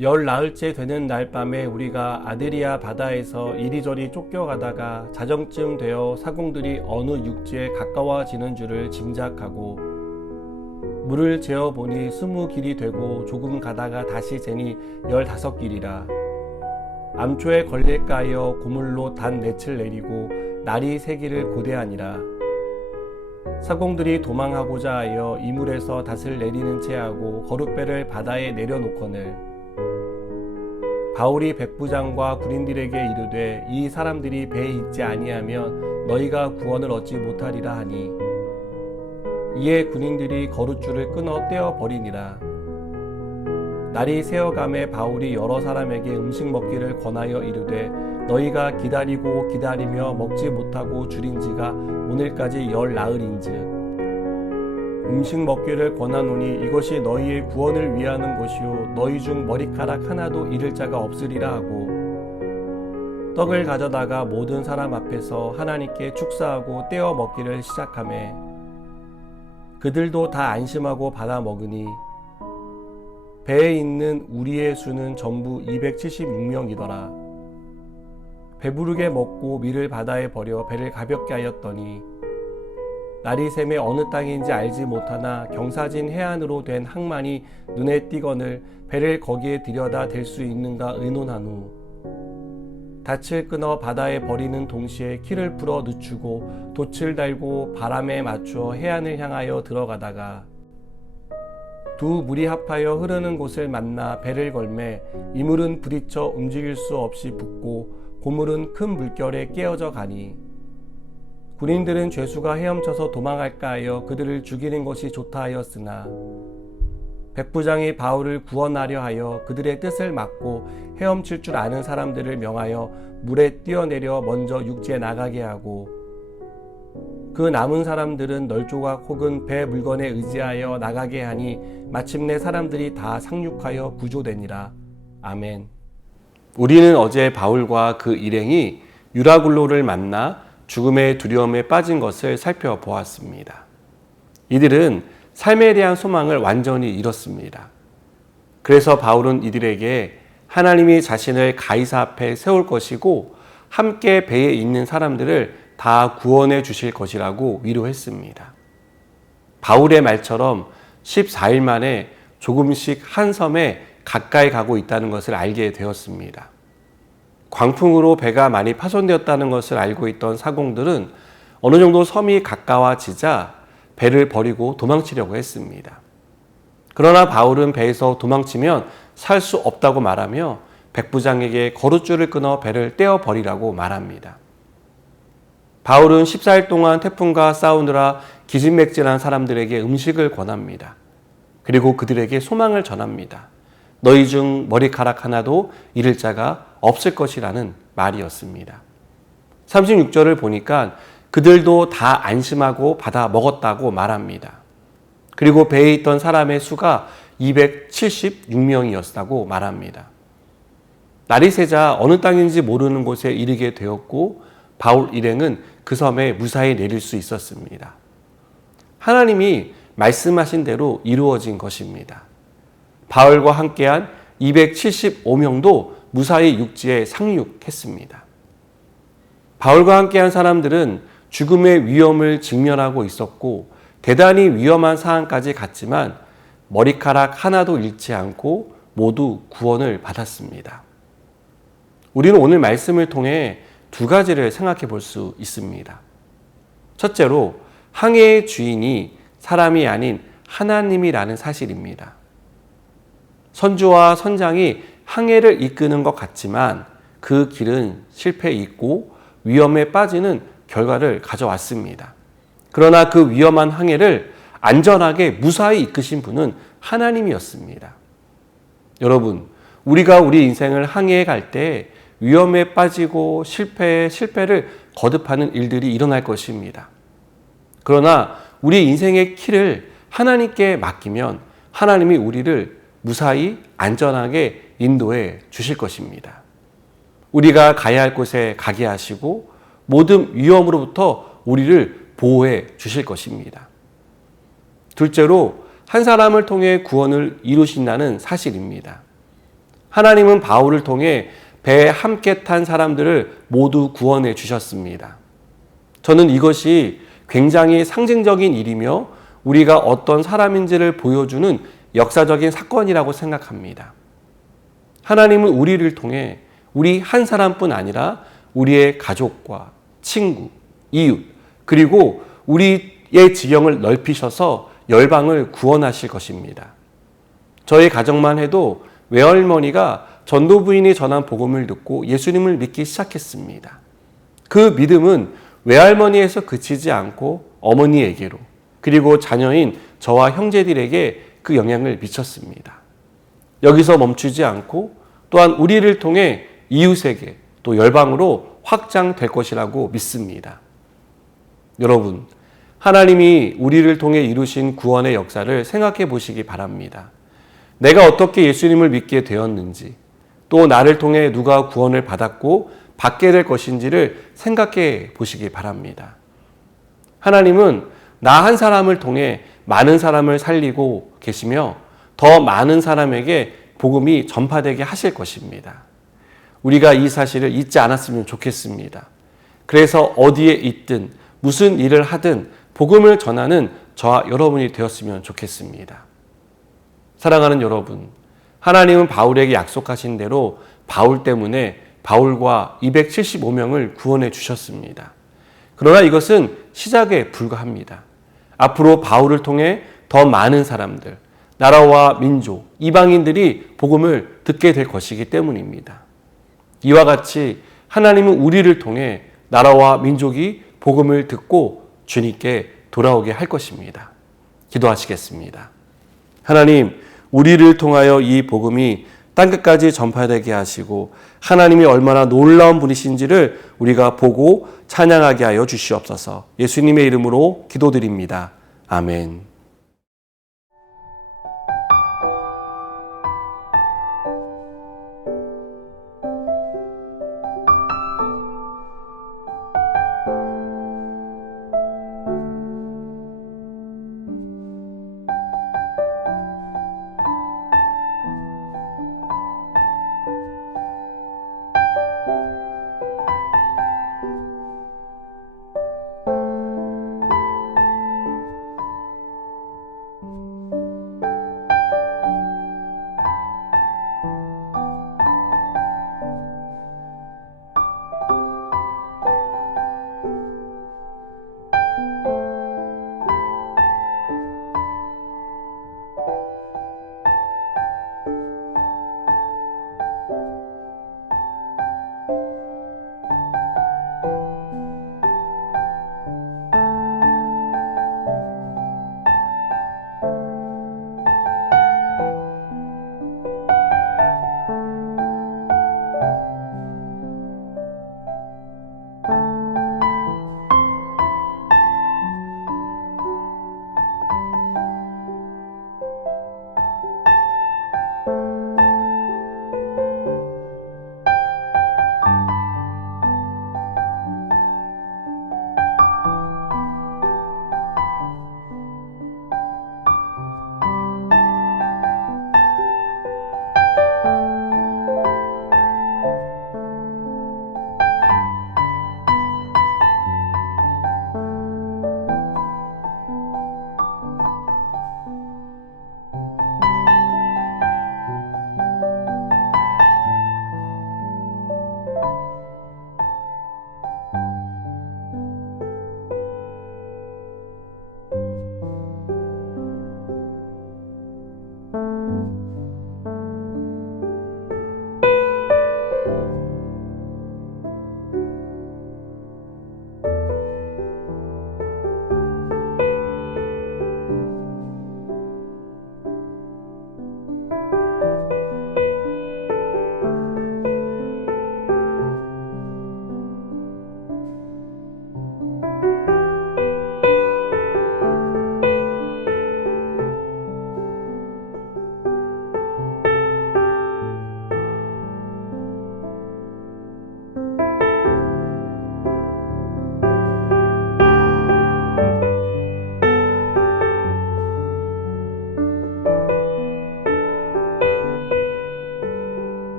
열나흘째 되는 날 밤에 우리가 아드리아 바다에서 이리저리 쫓겨가다가 자정쯤 되어 사공들이 어느 육지에 가까워지는 줄을 짐작하고 물을 재어보니 20길이 되고 조금 가다가 다시 재니 15길이라. 암초에 걸릴까 하여 고물로 단 넷을 내리고 날이 새기를 고대하니라. 사공들이 도망하고자 하여 이물에서 닷을 내리는 채 하고 거룻배를 바다에 내려놓거늘 바울이 백부장과 군인들에게 이르되 이 사람들이 배에 있지 아니하면 너희가 구원을 얻지 못하리라 하니 이에 군인들이 거룻줄을 끊어 떼어 버리니라. 날이 새어감에 바울이 여러 사람에게 음식 먹기를 권하여 이르되 너희가 기다리고 기다리며 먹지 못하고 줄인 지가 오늘까지 열나흘인즉 음식 먹기를 권하노니 이것이 너희의 구원을 위하는 것이요 너희 중 머리카락 하나도 잃을 자가 없으리라 하고 떡을 가져다가 모든 사람 앞에서 하나님께 축사하고 떼어 먹기를 시작하매 그들도 다 안심하고 받아 먹으니 배에 있는 우리의 수는 전부 276명이더라. 배부르게 먹고 밀을 바다에 버려 배를 가볍게 하였더니 날이 새매 어느 땅인지 알지 못하나 경사진 해안으로 된 항만이 눈에 띄거늘 배를 거기에 들여다 댈 수 있는가 의논한 후 닻을 끊어 바다에 버리는 동시에 키를 풀어 늦추고 돛을 달고 바람에 맞추어 해안을 향하여 들어가다가 두 물이 합하여 흐르는 곳을 만나 배를 걸매 이물은 부딪혀 움직일 수 없이 붙고 고물은 큰 물결에 깨어져 가니 군인들은 죄수가 헤엄쳐서 도망할까 하여 그들을 죽이는 것이 좋다 하였으나 백부장이 바울을 구원하려 하여 그들의 뜻을 막고 헤엄칠 줄 아는 사람들을 명하여 물에 뛰어내려 먼저 육지에 나가게 하고 그 남은 사람들은 널조각 혹은 배 물건에 의지하여 나가게 하니 마침내 사람들이 다 상륙하여 구조되니라. 아멘. 우리는 어제 바울과 그 일행이 유라굴로를 만나 죽음의 두려움에 빠진 것을 살펴보았습니다. 이들은 삶에 대한 소망을 완전히 잃었습니다. 그래서 바울은 이들에게 하나님이 자신을 가이사 앞에 세울 것이고 함께 배에 있는 사람들을 다 구원해 주실 것이라고 위로했습니다. 바울의 말처럼 14일 만에 조금씩 한 섬에 가까이 가고 있다는 것을 알게 되었습니다. 광풍으로 배가 많이 파손되었다는 것을 알고 있던 사공들은 어느 정도 섬이 가까워지자 배를 버리고 도망치려고 했습니다. 그러나 바울은 배에서 도망치면 살 수 없다고 말하며 백부장에게 거룻줄을 끊어 배를 떼어 버리라고 말합니다. 바울은 14일 동안 태풍과 싸우느라 기진맥진한 사람들에게 음식을 권합니다. 그리고 그들에게 소망을 전합니다. 너희 중 머리카락 하나도 잃을 자가 없을 것이라는 말이었습니다. 36절을 보니까 그들도 다 안심하고 받아 먹었다고 말합니다. 그리고 배에 있던 사람의 수가 276명이었다고 말합니다. 날이 새자 어느 땅인지 모르는 곳에 이르게 되었고 바울 일행은 그 섬에 무사히 내릴 수 있었습니다. 하나님이 말씀하신 대로 이루어진 것입니다. 바울과 함께한 275명도 무사히 육지에 상륙했습니다. 바울과 함께한 사람들은 죽음의 위험을 직면하고 있었고 대단히 위험한 상황까지 갔지만 머리카락 하나도 잃지 않고 모두 구원을 받았습니다. 우리는 오늘 말씀을 통해 두 가지를 생각해 볼 수 있습니다. 첫째로 항해의 주인이 사람이 아닌 하나님이라는 사실입니다. 선주와 선장이 항해를 이끄는 것 같지만 그 길은 실패에 있고 위험에 빠지는 결과를 가져왔습니다. 그러나 그 위험한 항해를 안전하게 무사히 이끄신 분은 하나님이었습니다. 여러분, 우리가 우리 인생을 항해해 갈 때 위험에 빠지고 실패를 거듭하는 일들이 일어날 것입니다. 그러나 우리 인생의 키를 하나님께 맡기면 하나님이 우리를 무사히 안전하게 인도해 주실 것입니다. 우리가 가야 할 곳에 가게 하시고 모든 위험으로부터 우리를 보호해 주실 것입니다. 둘째로 한 사람을 통해 구원을 이루신다는 사실입니다. 하나님은 바울을 통해 배에 함께 탄 사람들을 모두 구원해 주셨습니다. 저는 이것이 굉장히 상징적인 일이며 우리가 어떤 사람인지를 보여주는 역사적인 사건이라고 생각합니다. 하나님은 우리를 통해 우리 한 사람뿐 아니라 우리의 가족과 친구, 이웃, 그리고 우리의 지경을 넓히셔서 열방을 구원하실 것입니다. 저희 가정만 해도 외할머니가 전도 부인이 전한 복음을 듣고 예수님을 믿기 시작했습니다. 그 믿음은 외할머니에서 그치지 않고 어머니에게로, 그리고 자녀인 저와 형제들에게 그 영향을 미쳤습니다. 여기서 멈추지 않고 또한 우리를 통해 이웃에게 또 열방으로 확장될 것이라고 믿습니다. 여러분, 하나님이 우리를 통해 이루신 구원의 역사를 생각해 보시기 바랍니다. 내가 어떻게 예수님을 믿게 되었는지, 또 나를 통해 누가 구원을 받았고 받게 될 것인지를 생각해 보시기 바랍니다. 하나님은 나 한 사람을 통해 많은 사람을 살리고 계시며 더 많은 사람에게 복음이 전파되게 하실 것입니다. 우리가 이 사실을 잊지 않았으면 좋겠습니다. 그래서 어디에 있든 무슨 일을 하든 복음을 전하는 저와 여러분이 되었으면 좋겠습니다. 사랑하는 여러분, 하나님은 바울에게 약속하신 대로 바울 때문에 바울과 275명을 구원해 주셨습니다. 그러나 이것은 시작에 불과합니다. 앞으로 바울을 통해 더 많은 사람들, 나라와 민족, 이방인들이 복음을 듣게 될 것이기 때문입니다. 이와 같이 하나님은 우리를 통해 나라와 민족이 복음을 듣고 주님께 돌아오게 할 것입니다. 기도하시겠습니다. 하나님, 우리를 통하여 이 복음이 땅끝까지 전파되게 하시고 하나님이 얼마나 놀라운 분이신지를 우리가 보고 찬양하게 하여 주시옵소서. 예수님의 이름으로 기도드립니다. 아멘.